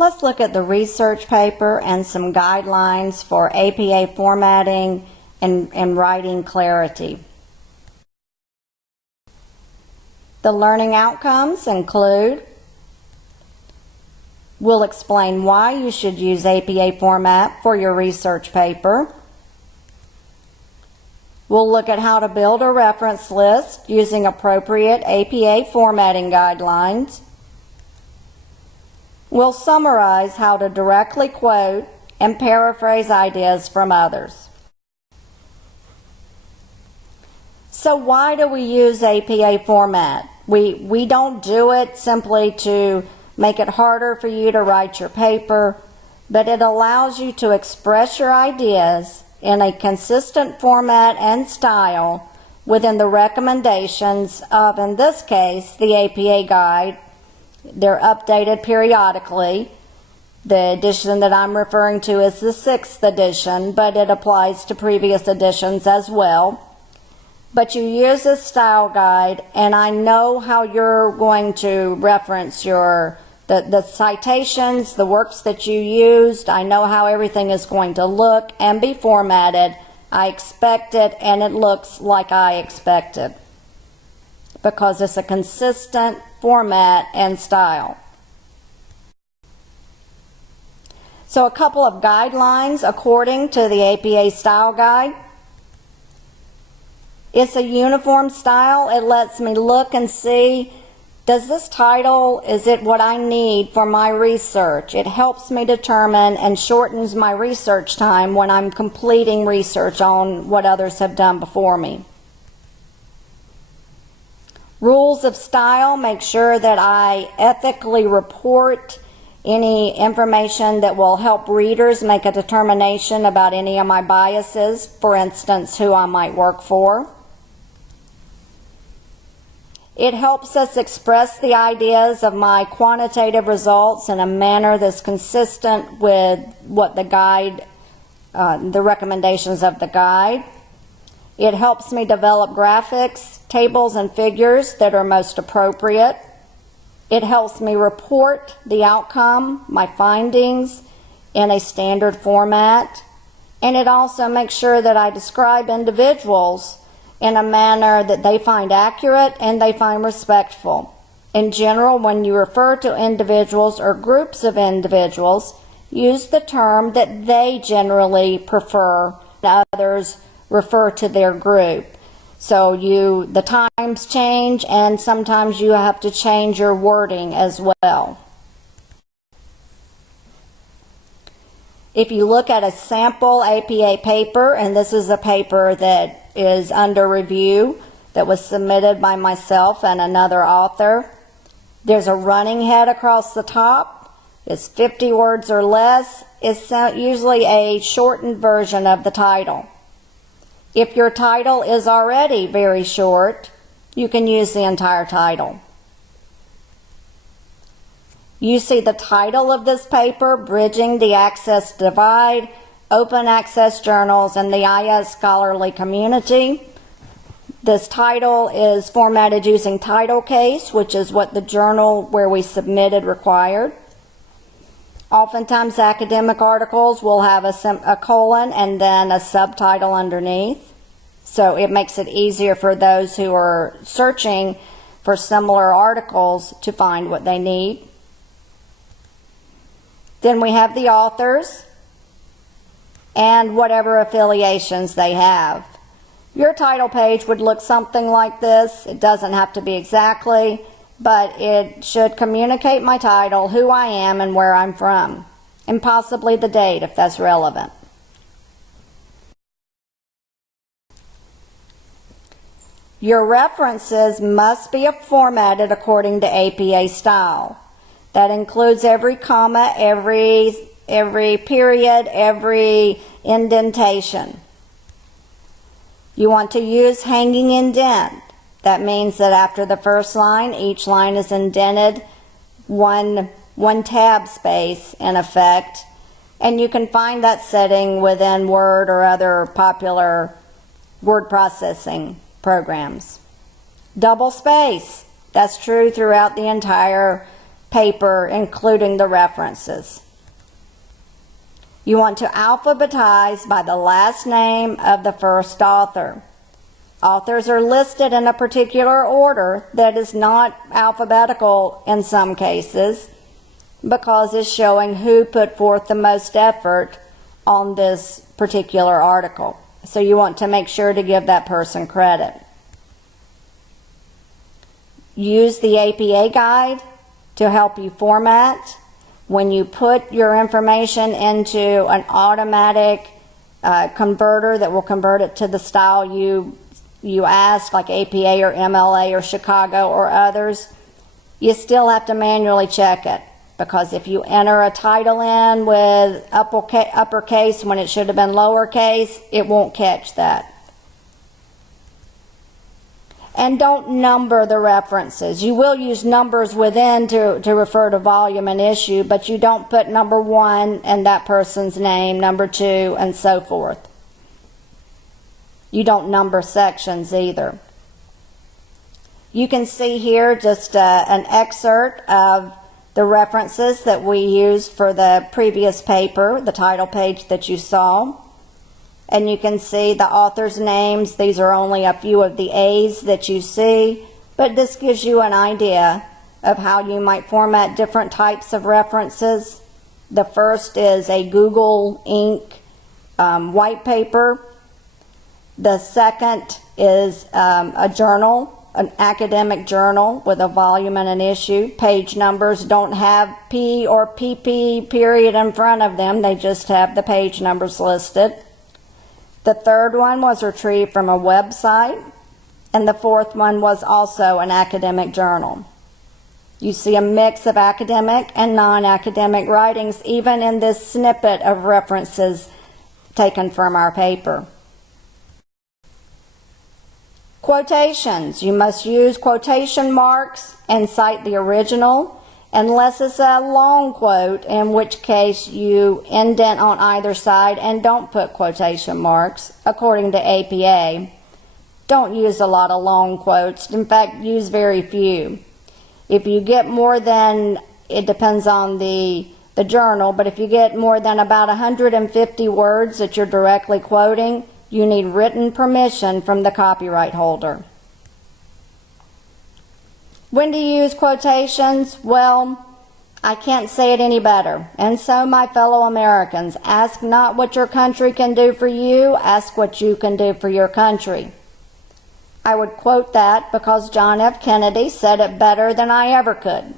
Let's look at the research paper and some guidelines for APA formatting and writing clarity. The learning outcomes include: we'll explain why you should use APA format for your research paper. We'll look at how to build a reference list using appropriate APA formatting guidelines. We'll summarize how to directly quote and paraphrase ideas from others. So why do we use APA format? We don't do it simply to make it harder for you to write your paper, but it allows you to express your ideas in a consistent format and style within the recommendations of, in this case, the APA guide. They're updated periodically. The edition that I'm referring to is the 6th edition, but it applies to previous editions as well. But you use this style guide, and I know how you're going to reference the citations, the works that you used. I know how everything is going to look and be formatted. I expect it, and it looks like I expected, because it's a consistent format and style. So a couple of guidelines according to the APA style guide. It's a uniform style. It lets me look and see, does this title, is it what I need for my research? It helps me determine and shortens my research time when I'm completing research on what others have done before me. Rules of style: make sure that I ethically report any information that will help readers make a determination about any of my biases, for instance, who I might work for. It helps us express the ideas of my quantitative results in a manner that's consistent with what the guide, the recommendations of the guide. It helps me develop graphics, tables, and figures that are most appropriate. It helps me report the outcome, my findings, in a standard format. And it also makes sure that I describe individuals in a manner that they find accurate and they find respectful. In general, when you refer to individuals or groups of individuals, use the term that they generally prefer. Others refer to their group. So the times change, and sometimes you have to change your wording as well. If you look at a sample APA paper, and this is a paper that is under review that was submitted by myself and another author, there's a running head across the top. It's 50 words or less. It's usually a shortened version of the title. If your title is already very short, you can use the entire title. You see the title of this paper: Bridging the Access Divide, Open Access Journals and the IS Scholarly Community. This title is formatted using title case, which is what the journal where we submitted required. Oftentimes academic articles will have a colon and then a subtitle underneath. So it makes it easier for those who are searching for similar articles to find what they need. Then we have the authors and whatever affiliations they have. Your title page would look something like this. It doesn't have to be exactly, but it should communicate my title, who I am, and where I'm from, and possibly the date if that's relevant. Your references must be formatted according to APA style. That includes every comma, every period, every indentation. You want to use hanging indent. That means that after the first line, each line is indented one tab space in effect, and you can find that setting within Word or other popular word processing programs. Double space. That's true throughout the entire paper, including the references. You want to alphabetize by the last name of the first author. Authors are listed in a particular order that is not alphabetical in some cases because it's showing who put forth the most effort on this particular article. So you want to make sure to give that person credit. Use the APA guide to help you format. When you put your information into an automatic converter that will convert it to the style you ask, like APA or MLA or Chicago or others, you still have to manually check it, because if you enter a title in with uppercase when it should have been lowercase, it won't catch that. And don't number the references. You will use numbers within to refer to volume and issue, but you don't put number 1 and that person's name, number 2, and so forth. You don't number sections either. You can see here just an excerpt of the references that we used for the previous paper, the title page that you saw. And you can see the author's names. These are only a few of the A's that you see, but this gives you an idea of how you might format different types of references. The first is a Google Inc. White paper. The second is a journal, an academic journal with a volume and an issue. Page numbers don't have P or PP period in front of them. They just have the page numbers listed. The third one was retrieved from a website, and the fourth one was also an academic journal. You see a mix of academic and non-academic writings even in this snippet of references taken from our paper. Quotations. You must use quotation marks and cite the original, unless it's a long quote, in which case you indent on either side and don't put quotation marks, according to APA. Don't use a lot of long quotes. In fact, use very few. If you get more than, it depends on the journal, but if you get more than about 150 words that you're directly quoting, you need written permission from the copyright holder. When to use quotations? Well, I can't say it any better. And so, my fellow Americans, ask not what your country can do for you, ask what you can do for your country. I would quote that because John F. Kennedy said it better than I ever could.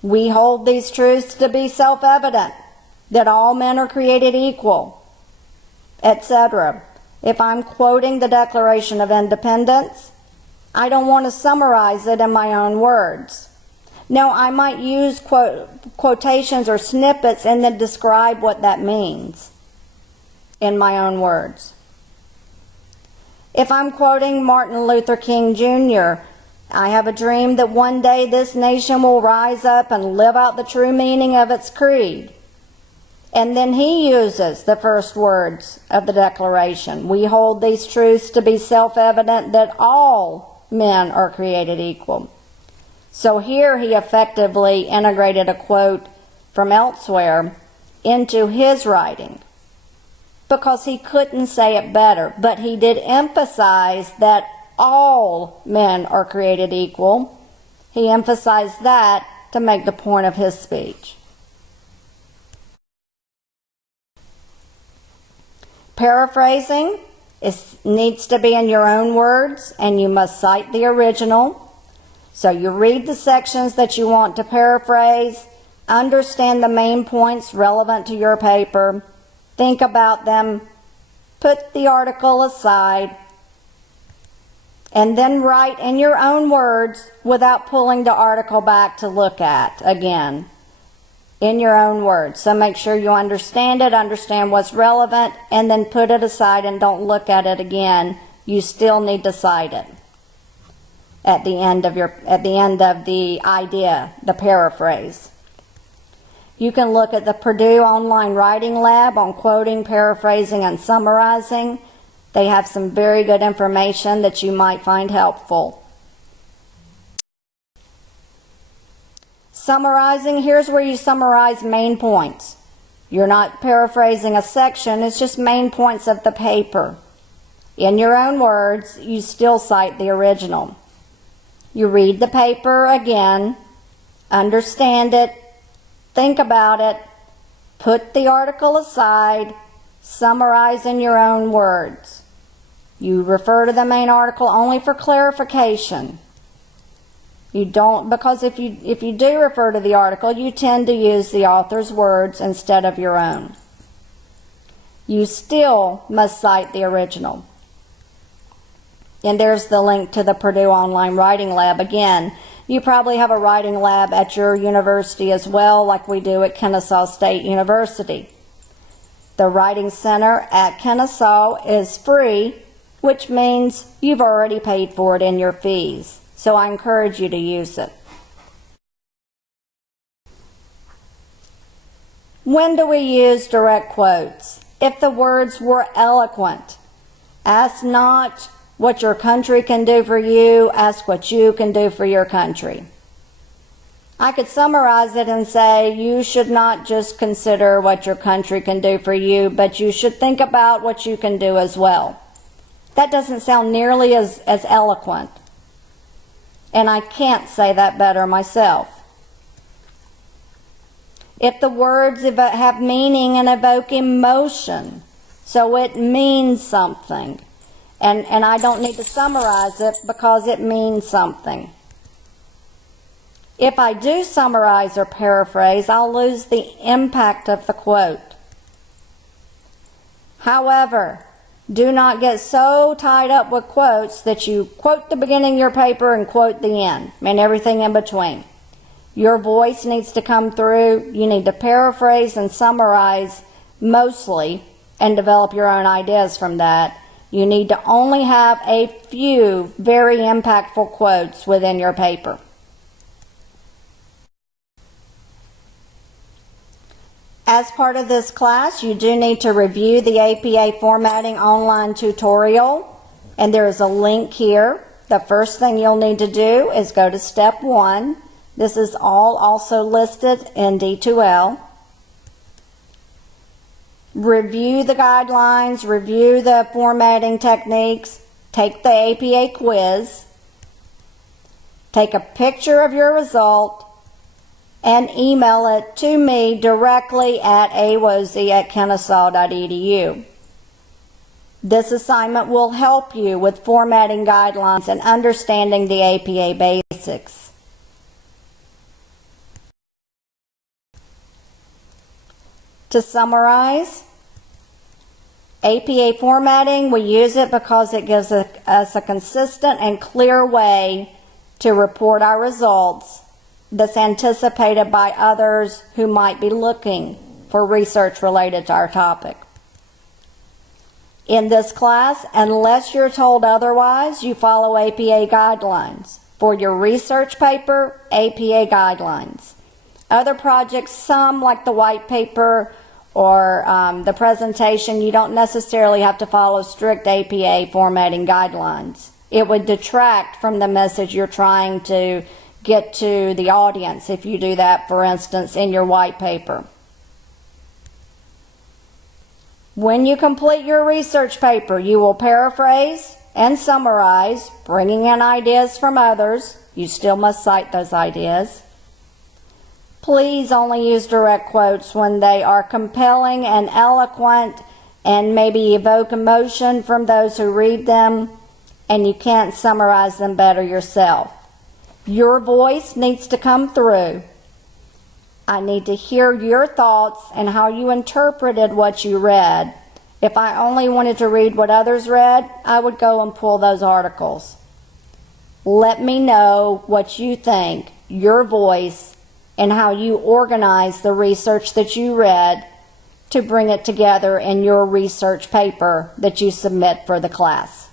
We hold these truths to be self-evident, that all men are created equal, etc. If I'm quoting the Declaration of Independence, I don't want to summarize it in my own words. No, I might use quotations or snippets and then describe what that means in my own words. If I'm quoting Martin Luther King Jr., I have a dream that one day this nation will rise up and live out the true meaning of its creed. And then he uses the first words of the Declaration. We hold these truths to be self-evident that all men are created equal. So here he effectively integrated a quote from elsewhere into his writing because he couldn't say it better, but he did emphasize that all men are created equal. He emphasized that to make the point of his speech. Paraphrasing needs to be in your own words, and you must cite the original. So you read the sections that you want to paraphrase, understand the main points relevant to your paper, think about them, put the article aside, and then write in your own words without pulling the article back to look at again. In your own words. So make sure you understand it, understand what's relevant, and then put it aside and don't look at it again. You still need to cite it at the end of the idea, the paraphrase. You can look at the Purdue Online Writing Lab on quoting, paraphrasing, and summarizing. They have some very good information that you might find helpful. Summarizing, here's where you summarize main points. You're not paraphrasing a section, it's just main points of the paper. In your own words, you still cite the original. You read the paper again, understand it, think about it, put the article aside, summarize in your own words. You refer to the main article only for clarification. You don't, because if you do refer to the article, you tend to use the author's words instead of your own. You still must cite the original. And there's the link to the Purdue Online Writing Lab. Again, you probably have a writing lab at your university as well, like we do at Kennesaw State University. The Writing Center at Kennesaw is free, which means you've already paid for it in your fees. So I encourage you to use it. When do we use direct quotes? If the words were eloquent. Ask not what your country can do for you, ask what you can do for your country. I could summarize it and say you should not just consider what your country can do for you, but you should think about what you can do as well. That doesn't sound nearly as eloquent. And I can't say that better myself. If the words have meaning and evoke emotion, so it means something, and I don't need to summarize it because it means something. If I do summarize or paraphrase, I'll lose the impact of the quote. However, do not get so tied up with quotes that you quote the beginning of your paper and quote the end, and everything in between. Your voice needs to come through. You need to paraphrase and summarize mostly and develop your own ideas from that. You need to only have a few very impactful quotes within your paper. As part of this class, you do need to review the APA formatting online tutorial, and there is a link here. The first thing you'll need to do is go to step 1. This is all also listed in D2L. Review the guidelines, review the formatting techniques, take the APA quiz, take a picture of your result, and email it to me directly at awozie@kennesaw.edu. This assignment will help you with formatting guidelines and understanding the APA basics. To summarize, APA formatting, we use it because it gives us a consistent and clear way to report our results that's anticipated by others who might be looking for research related to our topic. In this class, unless you're told otherwise, you follow APA guidelines. For your research paper, APA guidelines. Other projects, some like the white paper or the presentation, you don't necessarily have to follow strict APA formatting guidelines. It would detract from the message you're trying to get to the audience if you do that, for instance, in your white paper. When you complete your research paper, you will paraphrase and summarize, bringing in ideas from others. You still must cite those ideas. Please only use direct quotes when they are compelling and eloquent and maybe evoke emotion from those who read them, and you can't summarize them better yourself. Your voice needs to come through. I need to hear your thoughts and how you interpreted what you read. If I only wanted to read what others read, I would go and pull those articles. Let me know what you think, your voice, and how you organize the research that you read to bring it together in your research paper that you submit for the class.